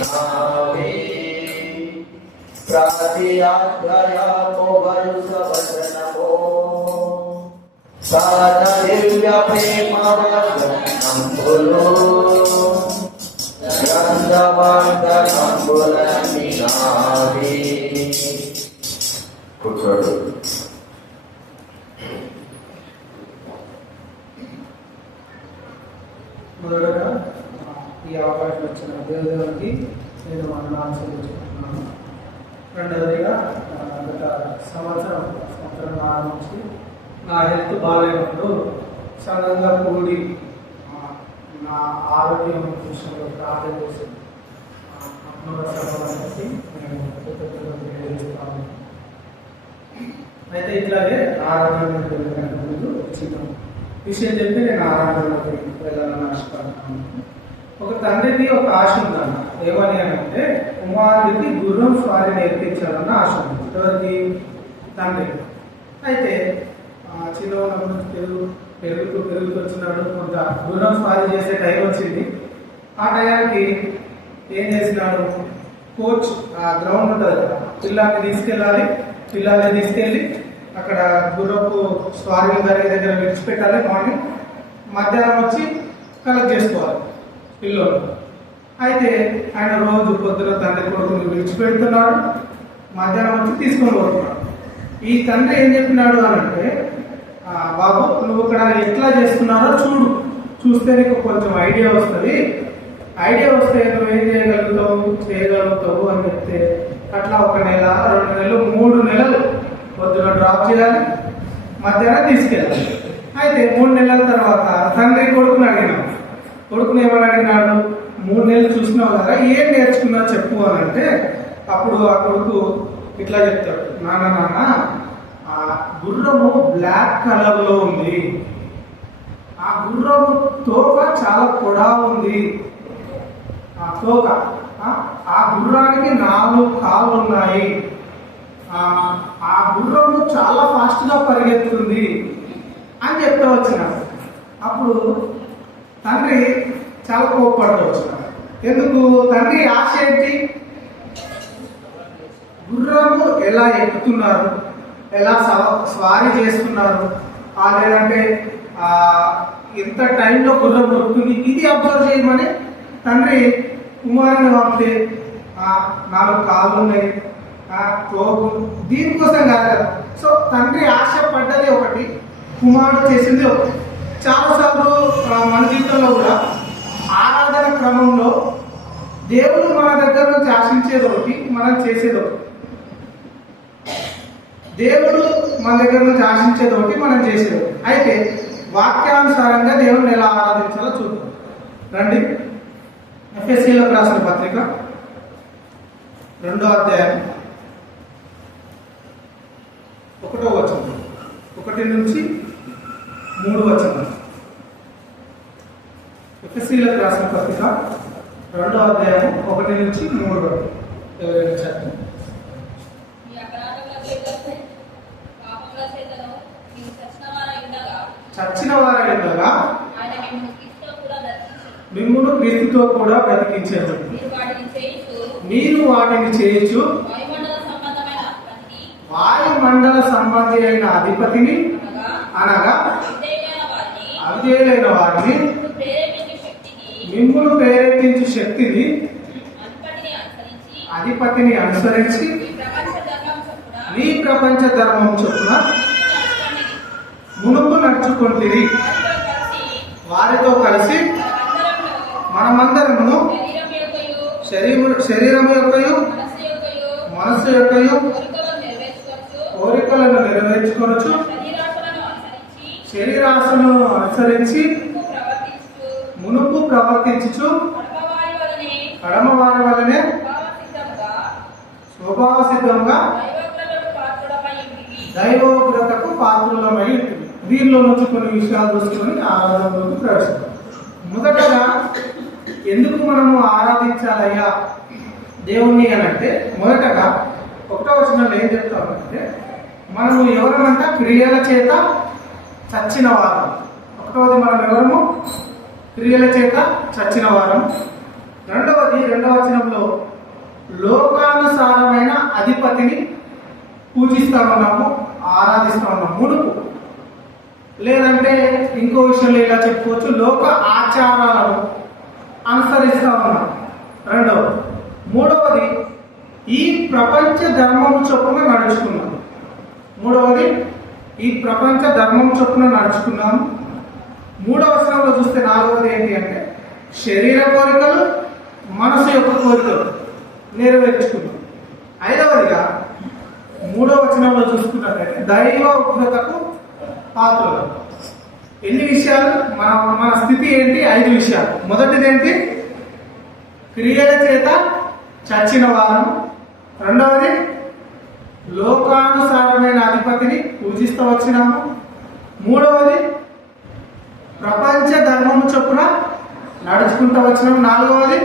నావే ప్రాతియాధ్యాయమో వరుస వచనమో సాధ దివ్య ప్రేమ నంబులు గ్రంథవార్తనంబులని నావే కూర్చోడు మొదటగా ఆ, ఈ అవకాశం ఇచ్చిన దేవదేవునికి నేను వందనాలు చెల్లించుకుంటున్నాను రెండవదిగా గత సంవత్సరం సంవత్సరం ప్రారంభించి నా హెల్త్ బాగాలేనప్పుడు సడన్గా కూడి నా ఆరోగ్యం విషయంలో ప్రార్థన చేసి అనేసి నేను కృతజ్ఞతలు తెలియజేస్తాను. అయితే ఇట్లాగే ఆరాధనకు వెళ్ళడానికి ముందు చిన్న విషయం చెప్పి నేను ఆరాధనలోకి వెళ్ళాలని ఆశపడుతున్నాను. ఒక తండ్రికి ఒక ఆశ ఉందన్న. ఏమని అంటే కుమారుడికి గుర్రం స్వారీ నేర్పించాలన్న ఆశ ఉంది. ఎవరికి? తండ్రి. అయితే ఆ, చిన్న పెరుగు పెరుగుతూ పెరుగుతూ వచ్చినాడు. కొంత గుర్రం స్వారీ చేసే టైం వచ్చింది. ఆ టయానికి ఏం చేసినాడు? కోచ్ ఆ గ్రౌండ్ ఉంటుంది కదా పిల్లల్ని తీసుకెళ్ళాలి. పిల్లల్ని తీసుకెళ్ళి అక్కడ గుర్రపు స్వారీ దగ్గర దగ్గర విడిచిపెట్టాలి. మార్నింగ్ మధ్యాహ్నం వచ్చి కలెక్ట్ చేసుకోవాలి. పిల్లలు. అయితే ఆయన రోజు పొద్దున తండ్రి కొడుకుని విడిచిపెడుతున్నాడు మధ్యాహ్నం వచ్చి తీసుకొని పోతున్నాడు. ఈ తండ్రి ఏం చెప్పినాడు అని అంటే బాబు నువ్వు ఇక్కడ ఎట్లా చేస్తున్నారో చూడు. చూస్తే నీకు కొంచెం ఐడియా వస్తుంది. ఐడియా వస్తే నువ్వు ఏం చేయగలుగుతావు? చేయగలుగుతావు అని చెప్తే అట్లా ఒక నెల రెండు నెలలు మూడు నెలలు పొద్దున డ్రాప్ చేయాలి మధ్యాహ్నం తీసుకెళ్ళాలి. అయితే మూడు నెలల తర్వాత తండ్రి కొడుకుని అడిగినాడు కొడుకుని ఏమని అడిగినాడు మూడు నెలలు చూసినావు కదా ఏం నేర్చుకున్నా చెప్పు అని అంటే అప్పుడు ఆ కొడుకు ఇట్లా చెప్తాడు నాన్న నాన్న ఆ గుర్రము బ్లాక్ కలర్లో ఉంది. ఆ గుర్రము తోక చాలా పొడా ఉంది. ఆ తోక ఆ, గుర్రానికి నాలుగు కాళ్ళు ఉన్నాయి. ఆ, గుర్రము చాలా ఫాస్ట్గా పరిగెత్తుంది. పరిగెత్తుతుంది అని చెప్తా వచ్చిన. అప్పుడు తండ్రి చాలా కోప్పడుకోవచ్చు ఎందుకు? తండ్రి ఆశ ఏంటి? గుర్రము ఎలా ఎక్కుతున్నారు? ఎలా స్వారీ చేస్తున్నారు? లేదంటే ఆ, ఎంత టైంలో గుర్రం దొరుకుతుంది ఇది అబ్జర్వ్ చేయమని తండ్రి కుమారుని పంపితే నాలుగు కాళ్ళు ఉన్నాయి తోపు. దీనికోసం కాదు కదా. సో తండ్రి ఆశ పడ్డది ఒకటి కుమారుడు చేసింది ఒకటి. చాలాసార్లు మన జీవితంలో కూడా ఆరాధన క్రమంలో దేవుడు మన దగ్గర నుంచి ఆశించేది ఒకటి మనం చేసేది ఒకటి. దేవుడు మన దగ్గర నుంచి ఆశించేది ఒకటి మనం చేసేది అయితే వాక్యానుసారంగా దేవుడిని ఎలా ఆరాధించాలో చూద్దాం. రండి. ఎఫ్ఎస్సీలోకి రాసిన పత్రిక రెండో అధ్యాయం ఒకటో వచనం. ఒకటి నుంచి మూడు వచనం. ఎఫ్ఎస్సీలోకి రాసిన పత్రిక రెండో అధ్యాయం ఒకటి నుంచి మూడు వరకు. ఎవరైనా చదువు చచ్చిన వారై ఉండగా. మిమ్మును క్రీస్తుతో కూడా బ్రతికించారు మీరు వాటిని చేయొచ్చు వాయుమండల సంబంధమైన అధిపతిని, వాయుమండల సంబంధి అయిన అధిపతిని అనగా అవిధేయులైన వారిని మిమ్మును ప్రేరేపించు శక్తిని అధిపతిని అనుసరించి, నీ ప్రపంచ ధర్మం చొప్పున. మునుపు నడుచుకుంటుంది వారితో కలిసి మనమందరమును మనమందరమును శరీరం యొక్కయు, శరీరం యొక్కయు మనస్సు యొక్కయు, యొక్కయు కోరికలను అనుసరించి శరీరాశను అనుసరించి మునుపు ప్రవర్తించుచు, కడమవారి వలనే స్వభావ సిద్ధంగా దైవోగ్రతకు పాత్రులమై ఉంటుంది దీనిలో నుంచి కొన్ని విషయాలు చూసుకొని ఆరాధనలోకి ప్రవేశిద్దాం. మొదటగా ఎందుకు మనము ఆరాధించాలయ్యా దేవుణ్ణి అని అంటే మొదటగా ఒకటో వచనంలో ఏం చెప్తామంటే మనము ఎవరమంట క్రియల చేత చచ్చిన వారం. ఒకటవది మనం ఎవరము క్రియల చేత చచ్చిన వారం. రెండవది రెండవ వచనంలో లోకానుసారమైన అధిపతిని పూజిస్తా ఉన్నాము ఆరాధిస్తా ఉన్నాము. మునుపు లేదంటే ఇంకో విషయంలో ఇలా చెప్పుకోవచ్చు లోక ఆచారాలను అనుసరిస్తా ఉన్నాం. రెండవది మూడవది ఈ ప్రపంచ ధర్మం చొప్పున నడుచుకున్నాం. మూడవది ఈ ప్రపంచ ధర్మం చొప్పున నడుచుకున్నాము మూడవ స్థానంలో చూస్తే నాలుగవది ఏంటి అంటే శరీర కోరికలు మనసు యొక్క కోరికలు నెరవేర్చుకున్నాం ఐదవదిగా మూడవ వచనంలో చూసుకున్నట్లయితే దైవ ఉగ్రతకు పాత్రలు. ఎన్ని విషయాలు? మన మన స్థితి ఏంటి? ఐదు విషయాలు. మొదటిది ఏంటి? క్రియల చేత చచ్చిన వారం. రెండవది లోకానుసారమైన అధిపతిని పూజిస్తూ వచ్చినాము. మూడవది ప్రపంచ ధర్మము చొప్పున నడుచుకుంటూ వచ్చిన. నాలుగవది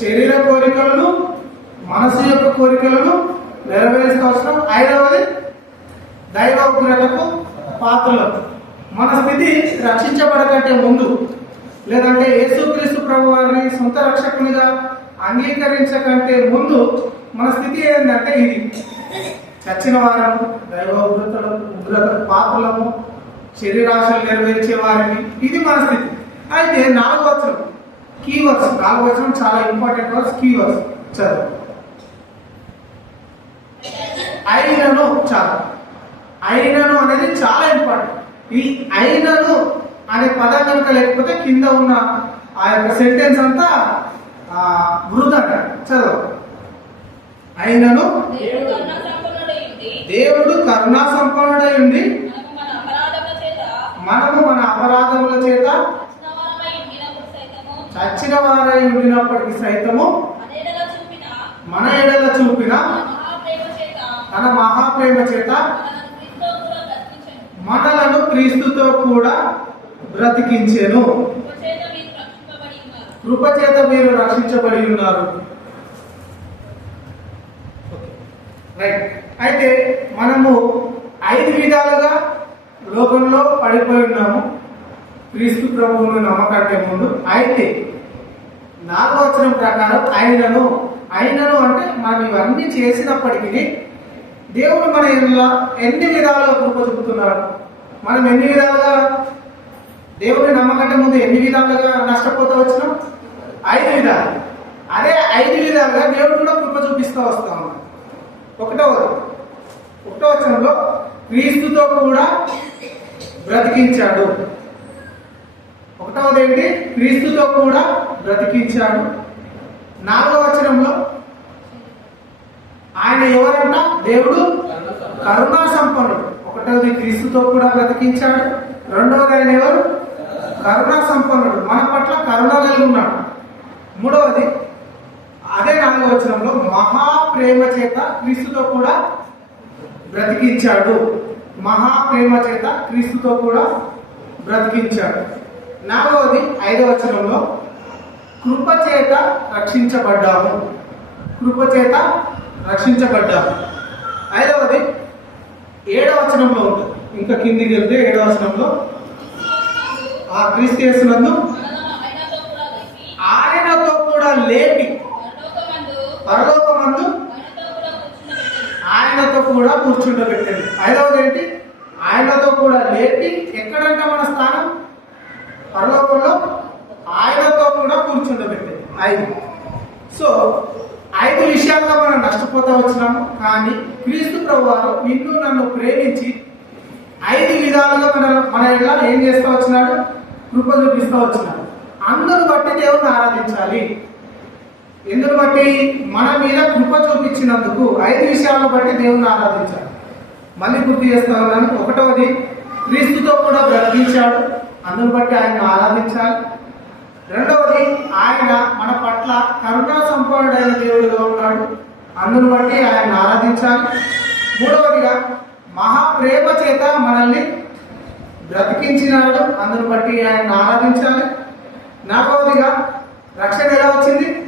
శరీర కోరికలను మనసు యొక్క కోరికలను నెరవేరుస్తూ వచ్చినాం. ఐదవది దైవ ఉగ్రతకు పాత్రలు మన స్థితి రక్షించబడకంటే ముందు లేదంటే యేసుక్రీస్తు ప్రభు వారిని సొంత రక్షకునిగా అంగీకరించకంటే ముందు మన స్థితి ఏంటంటే ఇది. చచ్చిన వారము దైవ ఉగ్రతలు ఉగ్రత పాత్రలము శరీరాశలు నెరవేర్చే వారిని. ఇది మన స్థితి. అయితే నాలుగు వచనం. కీ వర్డ్స్ నాలుగు వచనం చాలా ఇంపార్టెంట్ వర్డ్స్ కీ వర్డ్స్ చదువు. అయినను చాలా. అయినను అనేది చాలా ఇంపార్టెంట్ ఈ అయినను అనే పదం కనుక లేకపోతే కింద ఉన్న ఆ యొక్క సెంటెన్స్ అంతా వృధా చదువు. అయినను దేవుడు కరుణా సంపన్నుడై ఉండి దేవుడు కరుణా సంపన్నుడై ఉండి మనకు మన అపరాధముల చేత మనము మన అపరాధముల చేత చచ్చిన వారై ఉండినప్పటికీ సైతము మన ఎడల చూపిన మన మహాప్రేమ చేత తన మహాప్రేమ చేత మనలను క్రీస్తుతో కూడా మనలను బ్రతికించెను. మీరు కృపచేత మీరు రక్షించబడి ఉన్నారు. రైట్. అయితే మనము ఐదు విధాలుగా లోకంలో పడిపోయి ఉన్నాము. క్రీస్తు ప్రభువును నమ్మకంటే ముందు. అయితే నాలుగో ప్రకారం ఆయనను ఆయనను అంటే మనం ఇవన్నీ చేసినప్పటికీ దేవుడు మన ఎన్ని విధాలుగా కృప చూపుతున్నాడు మనం ఎన్ని విధాలుగా దేవుని నమ్మకంటే ముందు ఎన్ని విధాలుగా నష్టపోతూ వచ్చినాం? ఐదు విధాలు. అదే ఐదు విధాలుగా దేవుడు కూడా కృప చూపిస్తూ వస్తాం ఒకటో ఒకటో వచనంలో క్రీస్తుతో కూడా బ్రతికించాడు. ఒకటవది ఏంటి క్రీస్తుతో కూడా బ్రతికించాడు. నాలుగవ వచనంలో ఆయన ఎవరంట? దేవుడు కరుణా సంపన్నుడు. ఒకటవది క్రీస్తుతో కూడా బ్రతికించాడు. రెండవది ఆయన ఎవరు? కరుణా సంపన్నుడు. మన పట్ల కరుణ కలిగి ఉన్నాడు. మూడవది అదే నాలుగవ వచనంలో మహా ప్రేమ చేత క్రీస్తుతో కూడా బ్రతికించాడు. మహా ప్రేమ చేత క్రీస్తుతో కూడా బ్రతికించాడు. నాలుగవది ఐదవ వచనంలో కృపచేత రక్షించబడ్డాము. కృపచేత రక్షించబడ్డాము. ఐదవది ఏడవ వచనంలో ఉంటుంది ఇంకా కిందికి వెళ్తే ఏడవ వచనంలో ఆ క్రీస్తు యేసునందు ఆయనతో కూడా లేపి, పరలోక కూడా లేపి పరలోకమందు పరలోకమందు ఆయనతో కూడా కూర్చుండబెట్టండి. ఐదవది ఏంటి? ఆయనతో కూడా లేపి ఎక్కడంట మన స్థానం? పరలోకంలో ఆయనతో కూడా కూర్చుండబెట్టండి. ఐదు. సో ఐదు విషయాల్లో మనం నష్టపోతా వచ్చినాము. కానీ క్రీస్తు ప్రభువారు నిన్ను నన్ను ప్రేమించి ఐదు విధాలుగా మన మన ఇలా ఏం చేస్తూ వచ్చినాడు? కృప చూపిస్తూ వచ్చినాడు. అందరూ బట్టి దేవుని ఆరాధించాలి. ఎందుకు బట్టి మన మీద కృప చూపించినందుకు ఐదు విషయాలను బట్టి దేవుని ఆరాధించాలి మళ్ళీ గుర్తు చేస్తా ఉన్నాను. ఒకటవది క్రీస్తుతో కూడా బ్రతికించాడు. అందును బట్టి ఆయన ఆరాధించాలి. రెండవది ఆయన మన పట్ల కరుణా సంపన్నుడైన దేవుడిగా ఉన్నాడు అందును బట్టి ఆయన ఆరాధించాలి. మూడవదిగా మహాప్రేమ చేత మనల్ని బ్రతికించినాడు. అందును బట్టి ఆయన ఆరాధించాలి. నాలుగవదిగా రక్షణ ఎలా వచ్చింది?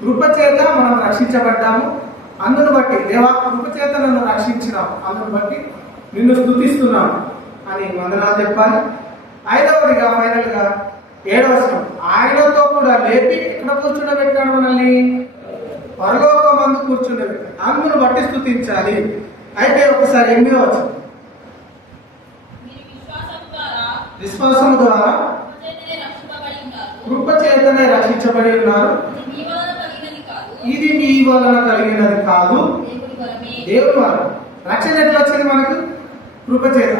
కృప చేత మనం రక్షించబడ్డాము. అందును బట్టి దేవా కృప చేత నన్ను రక్షించినావు. అందును బట్టి నిన్ను స్థుతిస్తున్నాను అని వందనాలు చెప్పాలి. ఐదవదిగా ఫైనల్గా ఏడవ వచనం. ఆయనతో కూడా లేపి ఎక్కడ కూర్చుండబెట్టాడు మనల్ని? పరలోకమందు కూర్చుండే వ్యక్తి అందును బట్టి స్థుతించాలి. అయితే ఒకసారి ఎనిమిదో వచ్చింది మీరు విశ్వాసం ద్వారా కృప చేతనే రక్షించబడి ఉన్నారు. ఇది మీ వలన కలిగినది కాదు. వలన దేవుడు వారు. రక్షణ ఎట్లా వచ్చింది మనకు? కృపచేత.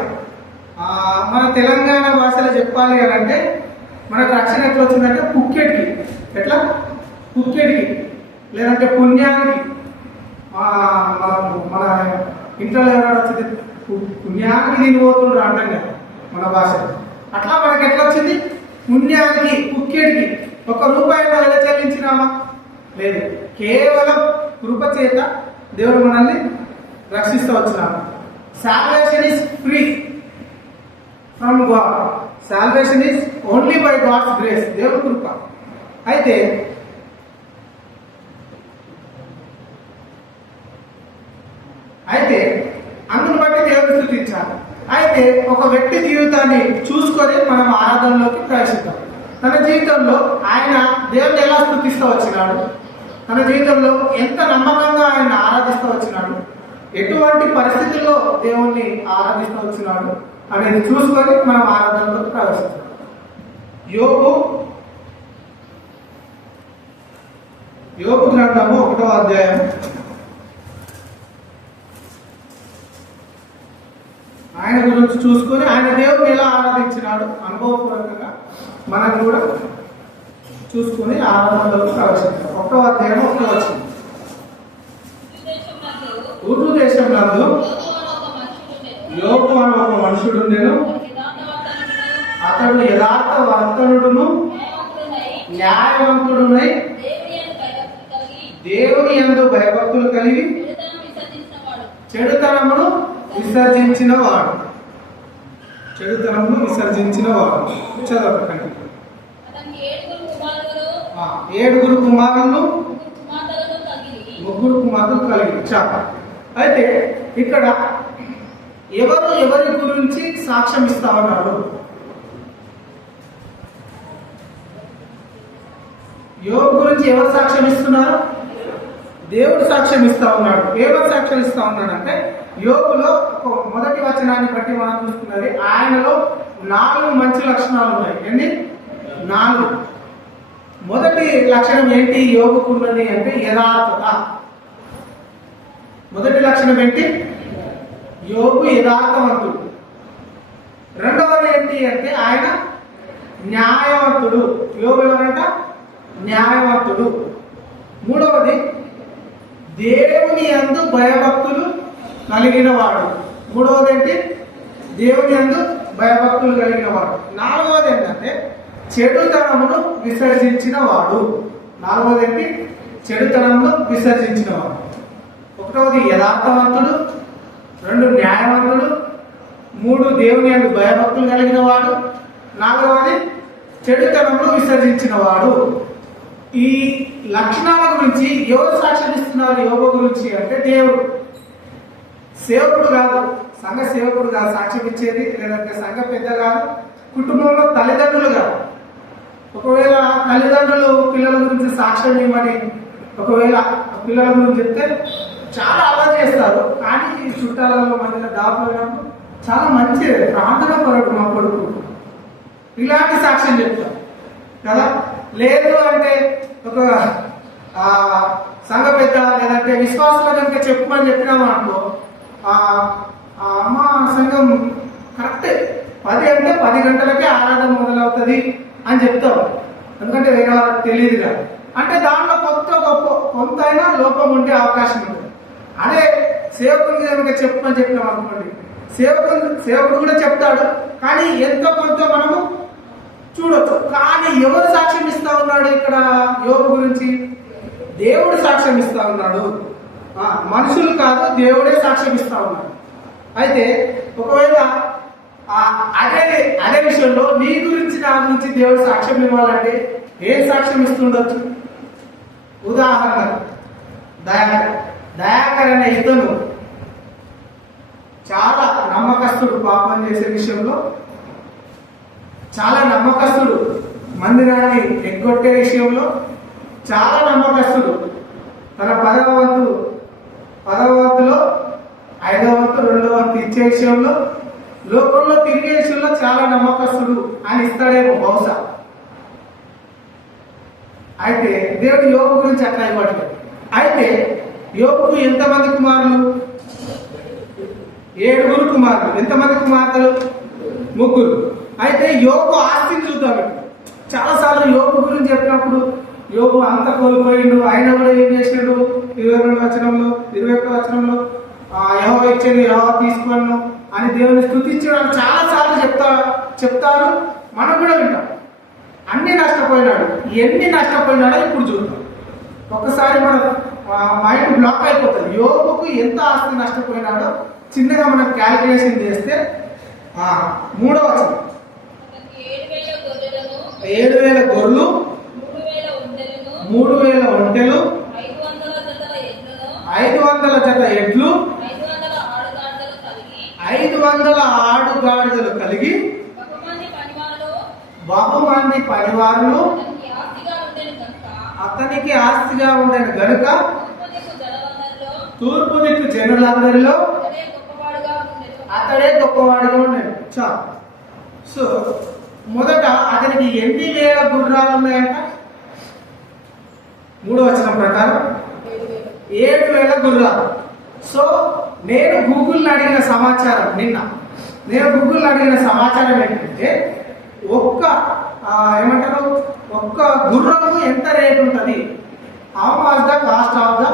మన తెలంగాణ భాషలో చెప్పాలి అని అంటే మనకు రక్షణ ఎట్లా వచ్చిందంటే కుక్కెట్కి. ఎట్లా? కుక్కెట్కి. లేదంటే పుణ్యానికి. మన- ఇంట్లో ఎవరైనా వచ్చింది? పుణ్యానికి దీని పోతుండ్రు అంటాం కదా మన భాషలో. అట్లా మనకి ఎట్లా వచ్చింది? పుణ్యానికి కుక్కెడికి ఒక రూపాయి ఎలా చెల్లించినామా? లేదు. కేవలం కృప చేత దేవుడు మనల్ని రక్షిస్తూ వచ్చినాడు. Salvation is free from God salvation is only by God's grace దేవుడి కృప. అయితే అయితే అందును బట్టి దేవుడు సృష్టించాలి అయితే ఒక వ్యక్తి జీవితాన్ని చూసుకొని మనం ఆరాధనలోకి ప్రవేశిద్దాం. తన జీవితంలో ఆయన దేవుని ఎలా స్థుతిస్తూ వచ్చినాడు? తన జీవితంలో ఎంత నమ్మకంగా ఆయన ఆరాధిస్తూ వచ్చినాడు? ఎటువంటి పరిస్థితుల్లో దేవుణ్ణి ఆరాధిస్తూ వచ్చినాడు అనేది చూసుకొని మనం ఆరాధనలో ప్రవేశిస్తాం. యోగు యోగు గ్రంథము ఒకటో అధ్యాయం. ఆయన గురించి చూసుకొని ఆయన దేవుని ఎలా ఆరాధించినాడు? అనుభవపూర్వకంగా మనం కూడా చూసుకుని ఆరు ఆరాధనలోకి ప్రవచించారు ఒకటో అధ్యాయం ఒకటో వచ్చింది దేశంలో దేశం నందు యోగు అని ఒక మనుషుడు నేను అతడు యథార్థ వర్తనుడును న్యాయవంతుడునై, దేవుని ఎందు భయభక్తులు కలిగి, చెడుతనమును విసర్జించిన వాడు చెడుతనమును విసర్జించిన వాడు చదవకండి అతనికి ఏడుగురు కుమారులు, ఆ, ఏడుగురు కుమారులు ముగ్గురు కుమారులు కలిగి చాప అయితే ఇక్కడ ఎవరు ఎవరి గురించి సాక్ష్యం ఇస్తా ఉన్నారు? యోగు గురించి ఎవరు సాక్ష్యం ఇస్తున్నారు? దేవుడు సాక్ష్యం ఇస్తా ఉన్నాడు. ఎవరు సాక్ష్యం ఇస్తా ఉన్నాడు అంటే యోగులో ఒక మొదటి వచనాన్ని బట్టి మనం చూస్తున్నది ఆయనలో నాలుగు మంచి లక్షణాలు ఉన్నాయి. ఎన్ని? నాలుగు. మొదటి లక్షణం ఏంటి? యోగుకున్నది అంటే యథార్థత. మొదటి లక్షణం ఏంటి? యోగు యథార్థవంతుడు. రెండవది ఏంటి అంటే ఆయన న్యాయవంతుడు. యోగు ఎవరంట? న్యాయవంతుడు. మూడవది దేవుని యందు భయభక్తులు కలిగిన వాడు మూడవది ఏంటి? దేవుని యందు భయభక్తులు కలిగిన వాడు నాలుగవది ఏంటంటే చెడుతనమును విసర్జించిన వాడు నాలుగవదేంటి చెడుతనమును విసర్జించిన వాడు ఒకటవది యథార్థవంతుడు రెండు న్యాయవంతుడు మూడు దేవుని అందు భయభక్తులు కలిగిన వాడు నాలుగవది చెడుతనమును విసర్జించిన వాడు ఈ లక్షణాల గురించి ఎవరు సాక్షిస్తున్నారు యోగ గురించి అంటే దేవుడు. సేవకుడు కాదు సంఘ సేవకుడు కాదు సాక్ష్యం ఇచ్చేది లేదంటే సంఘ పెద్ద కాదు. కుటుంబంలో తల్లిదండ్రులుగా. ఒకవేళ తల్లిదండ్రులు పిల్లల గురించి సాక్ష్యం ఇవ్వని ఒకవేళ పిల్లల గురించి చెప్తే చాలా అలా చేస్తారు. కానీ ఈ చుట్టాలలో మధ్యలో దాపోయినప్పుడు చాలా మంచి ప్రార్థన పరుడు మా కొడుకు. ఇలాంటి సాక్ష్యం చెప్తాం. కదా? లేదు అంటే ఒక సంఘ పెద్ద లేదంటే విశ్వాసుల కనుక చెప్పమని చెప్పినాము అనుకో ఆ, అమ్మ సంఘం కరెక్టే. పది అంటే పది గంటలకే ఆరాధన మొదలవుతుంది అని చెప్తాం ఎందుకంటే వేరే వాళ్ళకి తెలియదు కదా. అంటే దాంట్లో కొత్త గొప్ప కొంత అయినా లోపం ఉండే అవకాశం ఉంటుంది. అదే సేవకుడికి కనుక చెప్పమని చెప్పినాం అనుకోండి. సేవకుడు సేవకుడు కూడా చెప్తాడు. కానీ ఎంతో కొంత మనము చూడొచ్చు. కానీ ఎవరు సాక్ష్యం ఇస్తా ఉన్నాడు ఇక్కడ యోగు గురించి? దేవుడు సాక్ష్యం ఇస్తా ఉన్నాడు. మనుషులు కాదు దేవుడే సాక్ష్యం ఇస్తా ఉన్నాడు. అయితే ఒకవేళ అదే అదే విషయంలో నీ గురించి నా గురించి దేవుడు సాక్ష్యం ఇవ్వాలంటే ఏం సాక్ష్యం ఇస్తుండొచ్చు? ఉదాహరణ దయాకర్. దయాకర్ అనే ఇతను చాలా నమ్మకస్తుడు పాపం చేసే విషయంలో చాలా నమ్మకస్తుడు. మందిరాన్ని ఎగ్గొట్టే విషయంలో చాలా నమ్మకస్తుడు. తన పదవ వంతు పదవ వంతులో ఐదవ వంతు రెండవ వంతు ఇచ్చే విషయంలో లోకంలో తిరిగే విషయంలో చాలా నమ్మకస్తుడు అని ఇస్తాడేమో బహుశా. అయితే దేవుడు యోగు గురించి అట్లా ఇవ్వట్లేదు. అయితే యోగుకు ఎంతమంది కుమారులు? ఏడుగురు కుమారులు. ఎంతమంది కుమార్తెలు? ముగ్గురు. అయితే యోగు ఆస్తిని చూద్దాం చాలాసార్లు యోగు గురించి చెప్పినప్పుడు యోగు అంత కోల్పోయిండు. ఆయన కూడా ఏం చేసిండు? ఇరవై రెండు వచనంలో ఇరవై ఒక్క వచనంలో యహో ఇచ్చాను యహో తీసుకున్నాను అని దేవుని స్థుతించడానికి చాలా సార్లు చెప్తా చెప్తారు. మనం కూడా వింటాం. అన్ని నష్టపోయినాడు. ఎన్ని నష్టపోయినాడో ఇప్పుడు చూద్దాం. ఒక్కసారి మన మైండ్ బ్లాక్ అయిపోతుంది. యోగుకు ఎంత ఆస్తి నష్టపోయినాడో చిన్నగా మనం క్యాల్కులేషన్ చేస్తే మూడో ఏడు వేల గొర్రెలు మూడు వేల ఒంటెలు ఐదు వందల ఐదు వందల జత ఎడ్లు ఐదు వందల ఆడుగాడిదలు కలిగి వందల ఆడుగాడిదలు కలిగి బహుమంది పరివారులు అతనికి ఆస్తిగా ఉండేది గనుక తూర్పు దిక్కు జనులందరిలో అతడే గొప్పవాడుగా ఉండేది చాలు సో మొదట అతనికి ఎన్ని వేల గుర్రాలు ఉన్నాయంట? మూడో వచనం ప్రకారం ఏడు వేల గుర్రాలు. సో నేను గూగుల్ అడిగిన సమాచారం నిన్న. నేను గూగుల్ అడిగిన సమాచారం ఏంటంటే ఒక్క ఏమంటారు ఒక్క గుర్రము ఎంత రేటు ఉంటుంది? Of the cost of the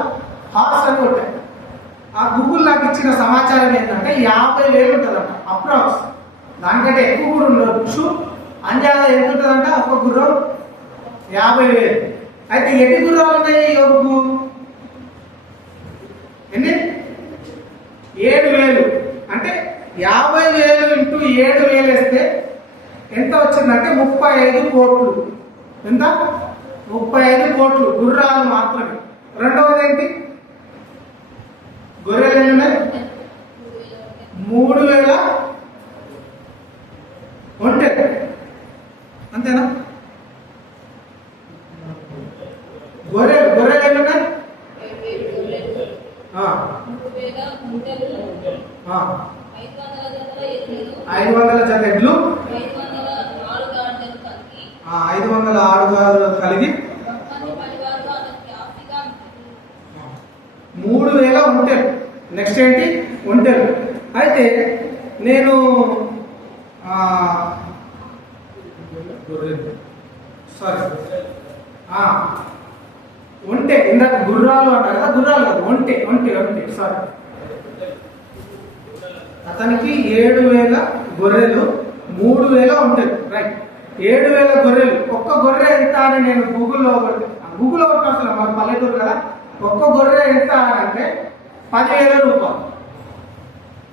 horse అని కొట్టాను ఆ గూగుల్ నాకు ఇచ్చిన సమాచారం ఏంటంటే యాభై వేలు ఉంటుందంట అప్రాక్స్. దానికంటే ఎక్కువ కూడా ఉండొచ్చు అంజాద ఎంత ఉంటుందంట ఒక గుర్రం? యాభై వేలు. అయితే ఎన్ని గుర్రాలు ఉన్నాయి యోగు ఎన్ని? ఏడు వేలు. అంటే యాభై వేలు ఇంటూ ఏడు వేలు వేస్తే ఎంత వచ్చిందంటే ముప్పై ఐదు కోట్లు. ఎంత? ముప్పై ఐదు కోట్లు గుర్రాలు మాత్రమే. రెండవది ఏంటి? గొర్రెలు ఉన్నాయి మూడు వేల ఒంటె అంతేనా గొర్రె గొర్రెలు ఎన్ని ఉన్నాయి ఏడు వేలు గొర్రెలు ఆ, మూడు వేల ఉండెలు ఆ. ఐదు వందల జతల ఎడ్లను ఐదు వందల జత ఎడ్లు ఐదు వందల ఆడుగాడిదలు కలిగి ఆ, ఐదు వందల ఆడుగారు కలిగి బహుమంది పనివాళ్ళు అతనికి ఆస్తిగా ఉండేది. మూడు వేల ఒంటెలు నెక్స్ట్ ఏంటి ఒంటెలు అయితే నేను ఆ, సారీ ఆ, ఒంటె ఇందాక గుర్రాలు అంటారు కదా గుర్రాలు కాదు ఒంటె ఒంటె ఒంటె సారీ అతనికి ఏడు వేల గొర్రెలు మూడు వేల ఒంటెలు రైట్ ఏడు వేల గొర్రెలు ఒక్క గొర్రె ఎంత అని నేను గూగుల్లో కొడితే గూగుల్లో కొట్టిన ఐదుగురు కదా? ఒక్క గొర్రె ఎంత అంటే పదివేల రూపాయలు.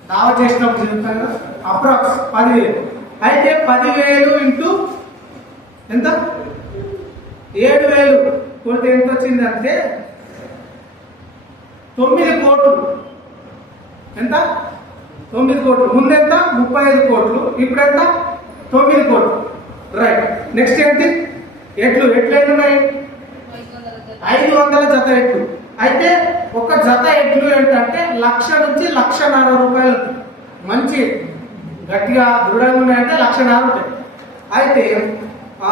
దావా చేసినప్పుడు చెప్తాను అప్రాక్స్ పదివేలు. అయితే పదివేలు ఇంటూ ఎంత? ఏడు వేలు కొడితే ఎంత వచ్చిందంటే తొమ్మిది కోట్లు. ఎంత? తొమ్మిది కోట్లు. ముందెంత? ముప్పై ఐదు కోట్లు. ఇప్పుడు ఎంత తొమ్మిది కోట్లు. రైట్. నెక్స్ట్ ఏంటి? ఎట్లు? ఎట్లు ఎన్ని ఉన్నాయి ఐదు వందల జత ఐదు ఎట్లు అయితే ఒక జత ఎట్లు ఏంటంటే లక్ష నుంచి లక్షన్నర రూపాయలు మంచి గట్టిగా దృఢంగా ఉన్నాయంటే లక్షన్నర ఉంటాయి. అయితే ఆ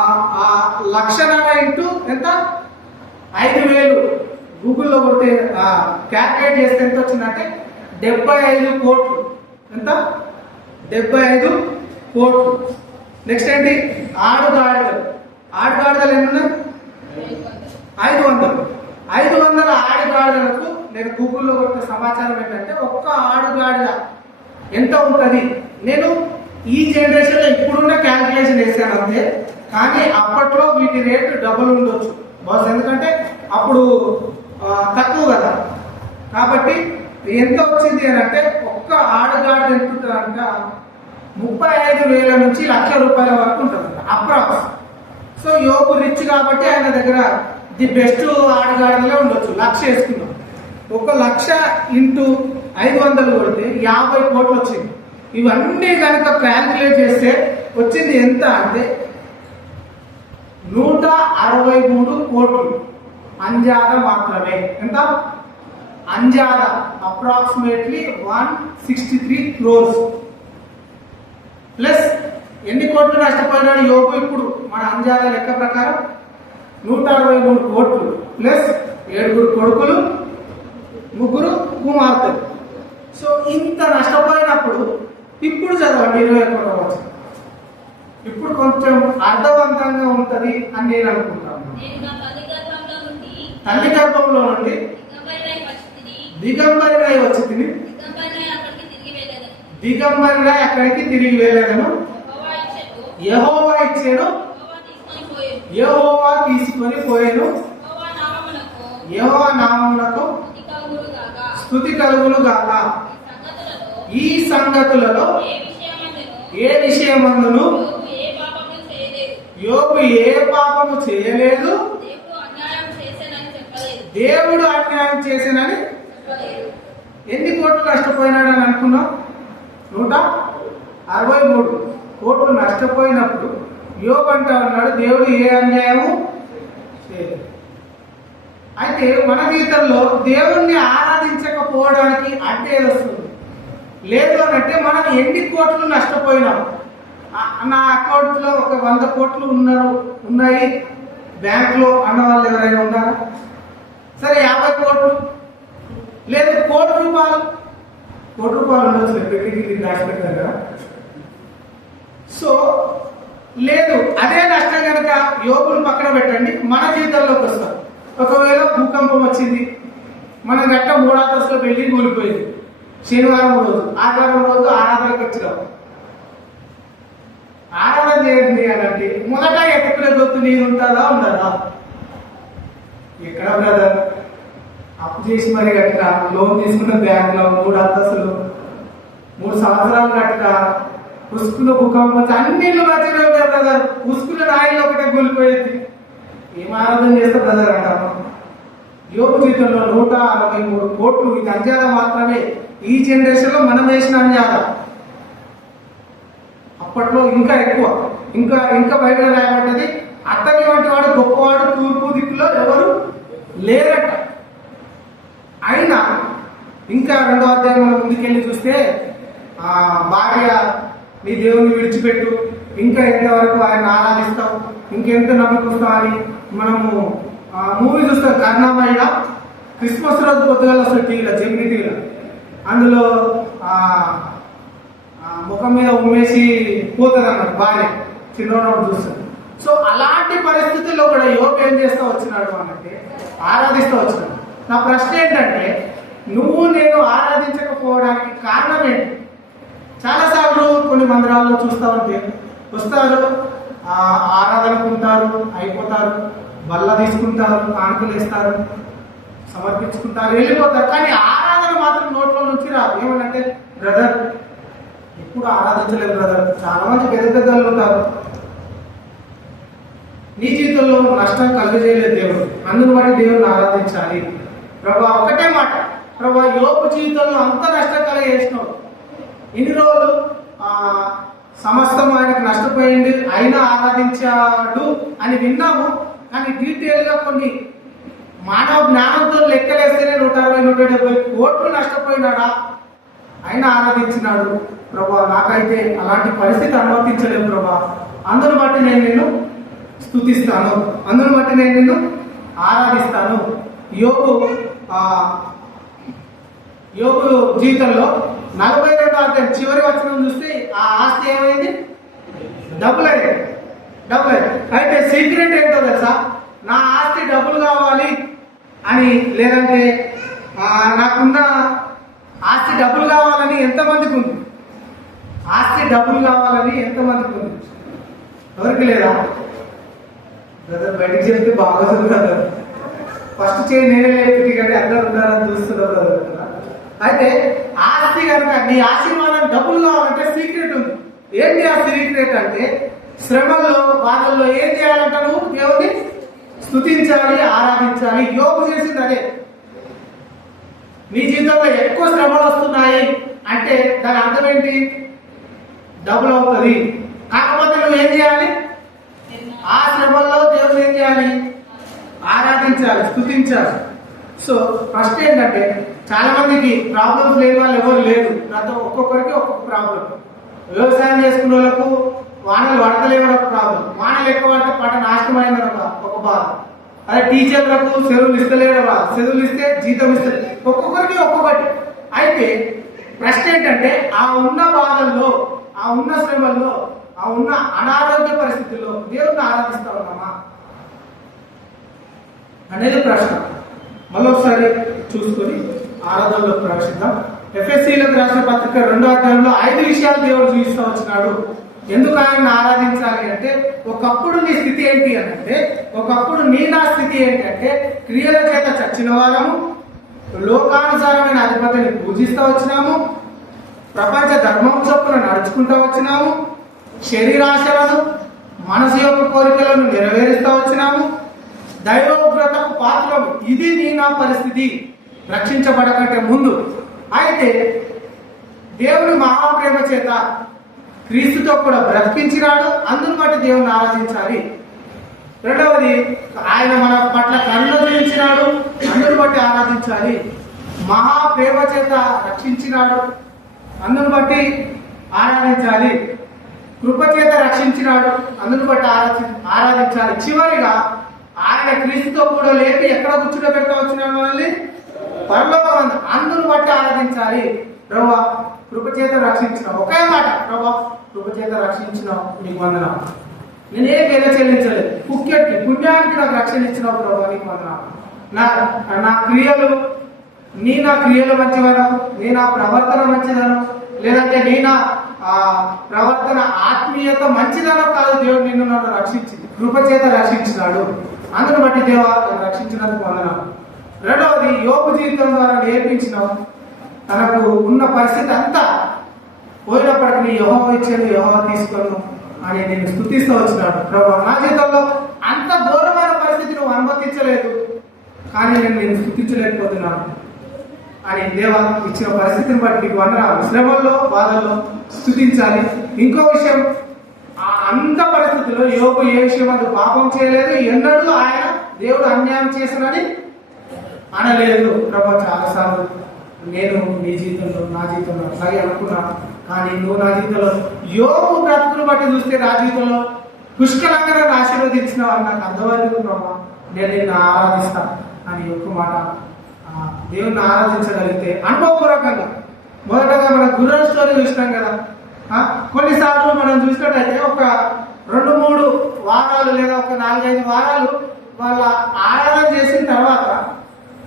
లక్ష లక్షన్నర ఇంటూ ఎంత? ఐదు వేలు. గూగుల్లో కొట్టే క్యాల్కులేట్ చేస్తే ఎంత వచ్చిందంటే డెబ్బై ఐదు కోట్లు. ఎంత? డెబ్బై ఐదు కోట్లు. నెక్స్ట్ ఏంటి? ఆడుగాడలు ఆడుగాడిదలు ఏమన్నా ఐదు వందలు. ఐదు వందల ఆడుగాడులకు నేను గూగుల్లో కొట్టిన సమాచారం ఏంటంటే ఒక్క ఆడుగాడిద ఎంత ఉంటుంది? నేను ఈ జనరేషన్లో ఇప్పుడున్న క్యాల్కులేషన్ వేసాను అంతే. కానీ అప్పట్లో వీటి రేటు డబుల్ ఉండొచ్చు. బాస్ ఎందుకంటే అప్పుడు తక్కువ కదా. కాబట్టి ఎంత వచ్చింది అని అంటే ఒక్క ఆడుగాడిద ఎంత ఉంటుందంట? ముప్పై ఐదు వేల నుంచి లక్ష రూపాయల వరకు ఉంటుంది అప్రాక్స్. సో యోగు రిచ్ కాబట్టి ఆయన దగ్గర ది బెస్ట్ ఆడగాడలే ఉండొచ్చు. లక్ష వేసుకున్నాం. ఒక లక్ష ఇంటూ ఐదు వందలు కొడితే యాభై కోట్లు వచ్చింది. ఇవన్నీ కనుక క్యాల్కులేట్ చేస్తే వచ్చింది ఎంత అంటే నూట అరవై మూడు కోట్లు. అంజాద మాత్రమే. ఎంత? అంజాద. Approximately one sixty three crores plus ఎన్ని కోట్లు నష్టపోయినాడు యోగు ఇప్పుడు? మన అంజాద లెక్క ప్రకారం నూట అరవై మూడు కోట్లు ప్లస్ ఏడుగురు కొడుకులు ముగ్గురు కుమార్తెలు. సో ఇంత నష్టపోయినప్పుడు ఇప్పుడు చదవండి ఇరవై ఒకటో వచ్చిన ఇప్పుడు కొంచెం అర్థవంతంగా ఉంటది అని నేను అనుకుంటాను. తల్లి గర్భంలో నుండి తల్లి దిగంబరినై వచ్చి తిని దిగంబరినై అక్కడికి తిరిగి ఎక్కడికి తిరిగి వెళ్ళాను. యెహోవా ఇచ్చెను. యహోవా తీసుకొని పోయెను. యహోవా నామమునకు కలుగునుగాక. స్థుతి కలుగును గాక ఈ సంగతులలో ఏ విషయమందును. యోగు ఏ పాపము చేయలేదు దేవుడు అన్యాయం చేసినని. ఎన్ని కోట్లు నష్టపోయినాడని అనుకున్నాం నూట అరవై మూడు కోట్లు నష్టపోయినప్పుడు యోగు అంటా ఉన్నాడు దేవుడు ఏ అన్యాయము చేయలేదు. అయితే మన జీవితంలో దేవుణ్ణి ఆరాధించకపోవడానికి అడ్డే వస్తుంది? లేదు అంటే మనం ఎన్ని కోట్లు నష్టపోయినాం? నా అకౌంట్లో ఒక వంద కోట్లు ఉన్నారు ఉన్నాయి. బ్యాంకులో అన్న వాళ్ళు ఎవరైనా ఉన్నారా? సరే యాభై కోట్లు. లేదు కోటి రూపాయలు. కోటి రూపాయలు ఉండొచ్చు పెట్టి దాచిపెట్టారు కదా. సో లేదు. అదే నష్టం కనుక యోగులు పక్కన పెట్టండి. మన జీవితంలోకి వస్తాం. ఒకవేళ భూకంపం వచ్చింది. మన గట్ట మూడాదశలో వెళ్ళి కూలిపోయింది. శనివారం రోజు ఆదివారం రోజు ఆరాధనకు వచ్చినాం. ఆరాధన చేయండి అని మొదట ఎత్తుకునే దొత్తు నీరు ఉంటుందా ఉండదా? ఎక్కడ బ్రదర్ అప్పు చేసి మరి కట్టిన లోన్ తీసుకున్న బ్యాంకులో మూడు అంతస్తులు మూడు సంవత్సరాలు కట్టిన ఉసుకుల భూకంపం వచ్చి అన్నిళ్ళు మధ్యలో బ్రదర్ ఉసుకుల రాయిలు ఒకటే కూలిపోయింది. ఏం ఆరాధన చేస్తే బ్రదర్ అంటాను యోగు జీవితంలో నూట అరవై మూడు కోట్లు. ఇది అంజాద మాత్రమే. ఈ జనరేషన్లో మనం వేసిన అంజాద అప్పట్లో ఇంకా ఎక్కువ. ఇంకా ఇంకా బయట రాయబడ్డది. అత్తని వంటి వాడు గొప్పవాడు తూర్పు దిక్కులో ఎవరు లేరట. అయినా ఇంకా రెండో అధ్యాయం మనం ముందుకెళ్ళి చూస్తే ఆ భార్య నీ దేవుని విడిచిపెట్టు. ఇంకా ఎంతవరకు ఆయన ఆరాధిస్తావు? ఇంకెంత నమ్మకస్తావు అని మనము మూవీ చూస్తాం కర్ణామయ్య క్రిస్మస్ రోజు పొద్దుగాల వస్తుంది టీవీలో జమిని టీవీలో. అందులో ఆ ముఖం మీద ఉమ్మేసి పోతుంది అన్నాడు భార్య. చిన్నోడు చూస్తుంది సో అలాంటి పరిస్థితుల్లో కూడా యోగ ఏం చేస్తూ వచ్చినాడు అనంటే ఆరాధిస్తూ వచ్చినాడు. నా ప్రశ్న ఏంటంటే నువ్వు నేను ఆరాధించకపోవడానికి కారణం ఏంటి? చాలాసార్లు కొన్ని మందిరాల్లో చూస్తా ఉంటే వస్తారు ఆరాధనకుంటారు అయిపోతారు బల్ల తీసుకుంటారు కానుకలు వేస్తారు సమర్పించుకుంటారు వెళ్ళిపోతారు. కానీ ఆరాధన మాత్రం నోట్లో నుంచి రాదు. ఏమంటే బ్రదర్ ఎప్పుడు ఆరాధించలేదు బ్రదర్. చాలా మంది పెద్ద పెద్దలు ఉంటారు. నీ జీవితంలో నష్టం కలుగజేయలేదు దేవుడు. అందుకు బట్టి దేవుడిని ఆరాధించాలి. ప్రభా ఒకటే మాట. ప్రభా యోపు జీవితంలో అంత నష్టం కలిగేసినావు ఇన్ని రోజులు? సమస్తం ఆయనకు నష్టపోయింది అయినా ఆరాధించాడు అని విన్నాము కానీ డీటెయిల్గా కొన్ని మానవ జ్ఞానంతో లెక్కలేస్తేనే నూట అరవై నూట డెబ్బై కోట్లు నష్టపోయినాడా? ఆయన ఆరాధించినాడు ప్రభా. నాకైతే అలాంటి పరిస్థితి అనుమతించలేదు ప్రభా. అందును బట్టి నేను నేను స్థుతిస్తాను అందును బట్టి నేను నేను ఆరాధిస్తాను. యోగు యోగు జీవితంలో నలభై రెండో అధ్యాయం చివరి వచ్చిన చూస్తే ఆ ఆస్తి ఏమైంది? డబ్బులు అయ్యాయి. డబ్బులు అయ్యాయి. అయితే సీక్రెట్ ఏంటో తెలుసా? నా ఆస్తి డబ్బులు కావాలి అని లేదంటే నాకున్న ఆస్తి డబ్బులు కావాలని ఎంతమందికి ఉంది? ఆస్తి డబ్బులు కావాలని ఎంతమందికి ఉంది? ఎవరికి లేదా? బ్రదర్ బయటికి చెప్తే బాగా కదా ఫస్ట్ చేయి నేనే లేకపోతే కానీ అందరు ఉన్నారని చూస్తున్నారు బ్రదర్ అయితే ఆస్తి కనుక నీ ఆశీర్వాదం డబ్బులు కావాలంటే సీక్రెట్ ఉంది. ఏంటి ఆ సీక్రెట్ అంటే శ్రమల్లో బాధల్లో ఏం చేయాలంట నువ్వు దేవుని స్థుతించాలి ఆరాధించాలి. యోగు చేసింది అదే. నీ జీవితంలో ఎక్కువ శ్రమలు వస్తున్నాయి అంటే దాని అర్థం ఏంటి? డబ్బులు అవుతుంది. కాకపోతే నువ్వు ఏం చేయాలి? ఆ శ్రమల్లో దేవుడు ఏం చేయాలి? ఆరాధించాలి స్థుతించాలి సో ఫస్ట్ ఏంటంటే చాలా మందికి ప్రాబ్లమ్స్ లేని వాళ్ళు ఎవరు లేరు. నాతో ఒక్కొక్కరికి ఒక్కొక్క ప్రాబ్లం వ్యవసాయం చేసుకునే వాళ్ళకు వానలు పడతలేమని ఒక ప్రాబ్లం వానలు ఎక్కువ పడితే పంట నాశనం ఒక బాధ. అదే టీచర్లకు సెలవులు ఇస్తలేడు బాధ సెలవులు ఇస్తే జీతం ఇస్తారు ఒక్కొక్కరికి ఒక్కొక్కటి. అయితే ప్రశ్న ఏంటంటే ఆ ఉన్న బాధల్లో ఆ ఉన్న శ్రమల్లో ఆ ఉన్న అనారోగ్య పరిస్థితుల్లో దేవుడిని ఆరాధిస్తా ఉన్నామా అనేది ప్రశ్న. మళ్ళొకసారి చూసుకొని ఆరాధనలో ప్రవేశిద్దాం. ఎఫ్ఎస్సీలకు రాసిన పత్రిక రెండో అధ్యాయంలో ఐదు విషయాలు దేవుడు చూపిస్తూ వచ్చినాడు. ఎందుకు ఆయన ఆరాధించాలి అంటే ఒకప్పుడు నీ స్థితి ఏంటి అని అంటే ఒకప్పుడు నీ నా స్థితి ఏంటంటే క్రియల చేత చచ్చిన వారము లోకానుసారమైన అధిపతిని పూజిస్తూ వచ్చినాము ప్రపంచ ధర్మం చొప్పున నడుచుకుంటూ వచ్చినాము శరీరాశలను మనసు యొక్క కోరికలను నెరవేరుస్తూ వచ్చినాము దైవోగ్రతకు పాత్రం ఇది నీ నా పరిస్థితి. రక్షించబడకంటే ముందు. అయితే దేవుని మహాప్రేమ చేత క్రీస్తుతో కూడా బ్రతికించినాడు. అందును బట్టి దేవుని ఆరాధించాలి. రెండవది ఆయన మన పట్ల కరుణ చూపించినాడు. అందును బట్టి ఆరాధించాలి. మహాప్రేమ చేత రక్షించినాడు. అందును బట్టి ఆరాధించాలి. కృప చేత రక్షించినాడు. అందును బట్టి ఆరాధి ఆరాధించాలి. చివరిగా ఆయన క్రీస్తుతో కూడా లేపి ఎక్కడ కూర్చుండబెట్ట పెట్టవచ్చిన మనల్ని? పరలోకం అందును బట్టి ఆరాధించాలి. ప్రభా కృపచేత రక్షించిన ఒకే మాట. ప్రభా కృపచేత రక్షించిన నీకు వందన నేనే పేద చెల్లించలేదు. కుక్కెట్టి పుణ్యానికి నాకు రక్షణ ఇచ్చినావు ప్రభా నీకు వందన నా నా క్రియలు నీ నా క్రియలు మంచివనం నీ నా ప్రవర్తన మంచిదనం లేదంటే నీ నా ఆ, ప్రవర్తన ఆత్మీయత మంచిదనం కాదు దేవుడు నిన్ను నన్ను రక్షించింది. కృపచేత రక్షించినాడు. అందును బట్టి దేవా రక్షించినందుకు వందనం రెండవది యోగు జీవితం ద్వారా నేర్పించిన తనకు ఉన్న పరిస్థితి అంతా పోయినప్పటికీ యహో ఇచ్చాడు యహో తీసుకోను అని నేను స్థుతిస్తూ వచ్చినాడు ప్రభు నా జీవితంలో అంత ఘోరమైన పరిస్థితి నువ్వు అనుమతించలేదు కానీ నేను నేను స్థుతించలేకపోతున్నాను అని దేవా ఇచ్చిన పరిస్థితిని బట్టి నీకు వందనాలు. శ్రమల్లో బాధల్లో స్థుతించాలి ఇంకో విషయం అంత పరిస్థితుల్లో యోగు ఏ విషయం పాపం చేయలేదు. ఎన్నడూ ఆయన దేవుడు అన్యాయం చేసినని అనలేదు. ప్రభా చాలాసార్లు నేను నీ జీవితంలో నా జీవితంలో అట్లాగే అనుకున్నాను కానీ నువ్వు నా జీవితంలో యోగు బ్రతుకును బట్టి చూస్తే నా జీవితంలో పుష్కలంగా నన్ను ఆశీర్వదించినావు అని నాకు అర్థమైంది ప్రభా నేను నిన్ను ఆరాధిస్తా అని ఒక్క మాట దేవుణ్ణి ఆరాధించగలిగితే అనుభవపూర్వకంగా. మొదటగా మన గుర్రం స్టోరీ చూసినాం కదా. కొన్నిసార్లు మనం చూసినట్టయితే ఒక రెండు మూడు వారాలు లేదా ఒక నాలుగైదు వారాలు వాళ్ళ ఆరాధన చేసిన తర్వాత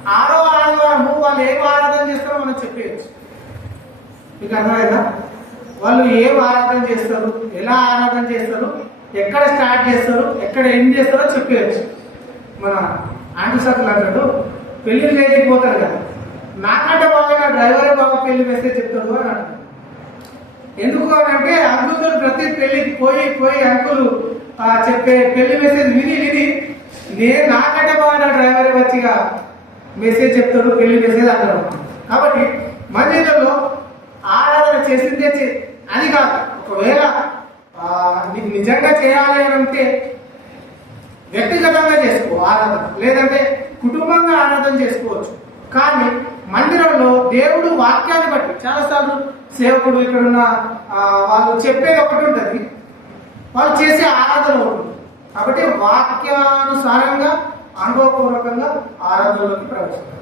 ఆరో ఆదివారము వాళ్ళు ఏం ఆరాధన చేస్తారో మనం చెప్పేయచ్చు. మీకు అర్థమైందా? వాళ్ళు ఏం ఆరాధన చేస్తారు? ఎలా ఆరాధన చేస్తారు? ఎక్కడ స్టార్ట్ చేస్తారు? ఎక్కడ ఎండ్ చేస్తారో చెప్పేయచ్చు. మన ఆంటీ సర్కులు అన్నాడు పెళ్ళి లేకపోతారు కదా. నాకంటే బాగా డ్రైవరే బాగా పెళ్ళి వేస్తే చెప్తాడు అని అంటారు ఎందుకు అని అంటే అంకులు ప్రతి పెళ్ళికి పోయి పోయి అంకులు ఆ, చెప్పే పెళ్ళి మెసేజ్ విని విని నేను నాకంటే బాగా డ్రైవరే వచ్చిగా మెసేజ్ చెప్తాడు పెళ్ళి మెసేజ్ అంటాడు. కాబట్టి మన జీవితంలో ఆరాధన చేసిందే అని అది కాదు. ఒకవేళ నీకు నిజంగా చేయాలి అని అంటే వ్యక్తిగతంగా చేసుకో ఆరాధన. లేదంటే కుటుంబంగా ఆరాధన చేసుకోవచ్చు. కానీ మందిరంలో దేవుడు వాక్యాన్ని బట్టి చాలాసార్లు సేవకుడు ఇక్కడున్న వాళ్ళు చెప్పేది ఒకటి ఉంటుంది. వాళ్ళు చేసే ఆరాధన ఒకటి. ఉంటుంది. కాబట్టి వాక్యానుసారంగా అనుభవపూర్వకంగా ఆరాధనలోకి ప్రవేశిస్తారు.